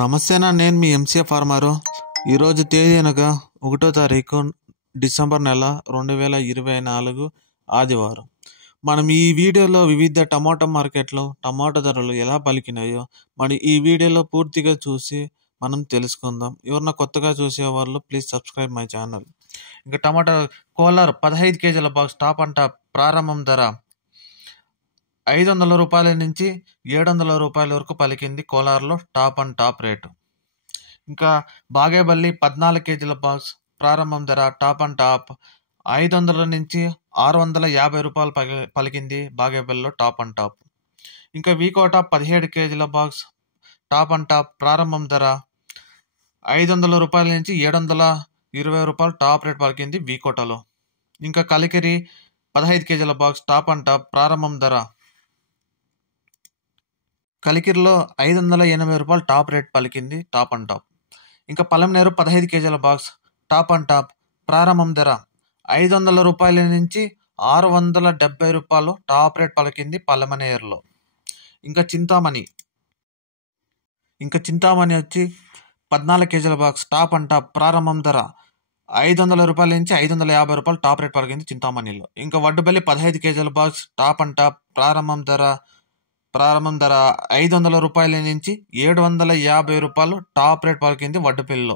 నమస్తేనా, నేను మీ MCA farmer. ఈరోజు తేదీ అనగా 1వ తారీఖు డిసెంబర్ నెల 2024 ఆదివారం. మనం ఈ వీడియోలో వివిధ టమాటా మార్కెట్లో టమాటా ధరలు ఎలా పలికినాయో మరి ఈ వీడియోలో పూర్తిగా చూసి మనం తెలుసుకుందాం. ఎవరన్నా కొత్తగా చూసేవాళ్ళు ప్లీజ్ సబ్స్క్రైబ్ మై ఛానల్. ఇంకా టమాటా కోలార్ 15 కేజీల బాక్స్ టాప్ అండ్ టాప్ ప్రారంభం ధర 500 రూపాయల నుంచి 700 రూపాయల వరకు పలికింది కోలార్లో టాప్ అండ్ టాప్ రేటు. ఇంకా బాగేపల్లి 14 కేజీల బాక్స్ ప్రారంభం ధర టాప్ అండ్ టాప్ 500 నుంచి 650 రూపాయలు పలికింది బాగేపల్లిలో టాప్ అండ్ టాప్. ఇంకా వీకోట 17 కేజీల బాక్స్ టాప్ అండ్ టాప్ ప్రారంభం ధర 500 రూపాయల నుంచి 720 రూపాయలు టాప్ రేట్ పలికింది వీకోటలో. ఇంకా కలికిరి 15 కేజీల బాక్స్ టాప్ అండ్ టాప్ ప్రారంభం ధర కలికిరిలో 580 రూపాయలు టాప్ రేట్ పలికింది టాప్ అండ్ టాప్. ఇంకా పలమనేరు 15 కేజీల బాక్స్ టాప్ అండ్ టాప్ ప్రారంభం ధర 500 రూపాయల నుంచి 670 రూపాయలు టాప్ రేట్ పలికింది పలమనేరులో. ఇంకా చింతామణి వచ్చి 14 కేజీల బాక్స్ టాప్ అండ్ టాప్ ప్రారంభం ధర 500 రూపాయల నుంచి 550 రూపాయలు టాప్ రేట్ పలికింది చింతామణిలో. ఇంకా వడ్డుపల్లి 15 కేజీల బాక్స్ టాప్ అండ్ టాప్ ప్రారంభం ధర 500 రూపాయల నుంచి 750 రూపాయలు టాప్ రేట్ పలికింది వడ్డుపల్లిలో.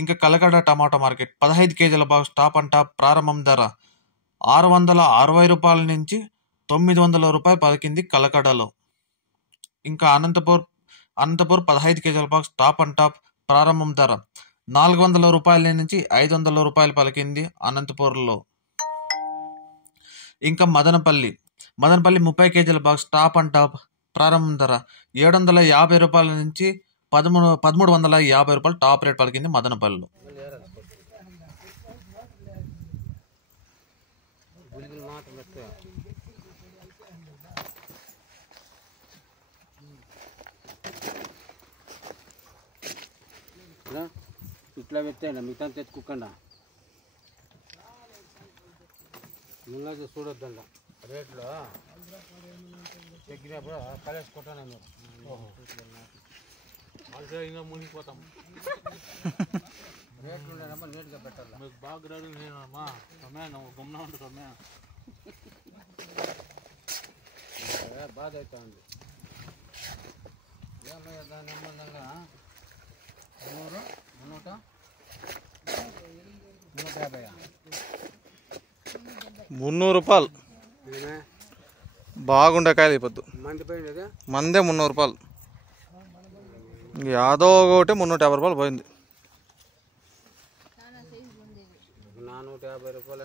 ఇంకా కలకడ టమాటా మార్కెట్ 15 కేజీల బాక్స్ టాప్ అండ్ టాప్ ప్రారంభం ధర 660 రూపాయల నుంచి 900 రూపాయలు పలికింది కలకడలో. ఇంకా అనంతపూర్ 15 కేజీల బాక్స్ టాప్ అండ్ టాప్ ప్రారంభం ధర 400 రూపాయల నుంచి 500 రూపాయలు పలికింది అనంతపూర్లో. ఇంకా మదనపల్లి 30 కేజీల బాక్స్ టాప్ అండ్ టాప్ ప్రారంభం ధర 750 రూపాయల నుంచి 1350 రూపాయలు టాప్ రేట్ పలికింది మదనపల్లిలో. ఇట్లా పెట్టండి మిగతా తెచ్చుకోకుండా ముందు చూడొద్దండ రేట్లో ఎక్కినప్పుడు కలేసుకుంటానే మీరు ఇంకా మునిగిపోతాం. రేట్లు ఉండేనమ్మా నీట్గా పెట్టాలి. మీకు బాగా రెడీ నేనమ్మా సమయ నువ్వు గమ్మున ఉంటుంది సమయ బాధ అవుతా ఉంది. ఏమయ్యా దాని సంబంధంగా 300 రూపాయలు బాగుండే కాయలు అయిపోద్దు. మందే 300 రూపాయలు, యాదో ఒకటి 350 రూపాయలు పోయింది. 450 రూపాయలు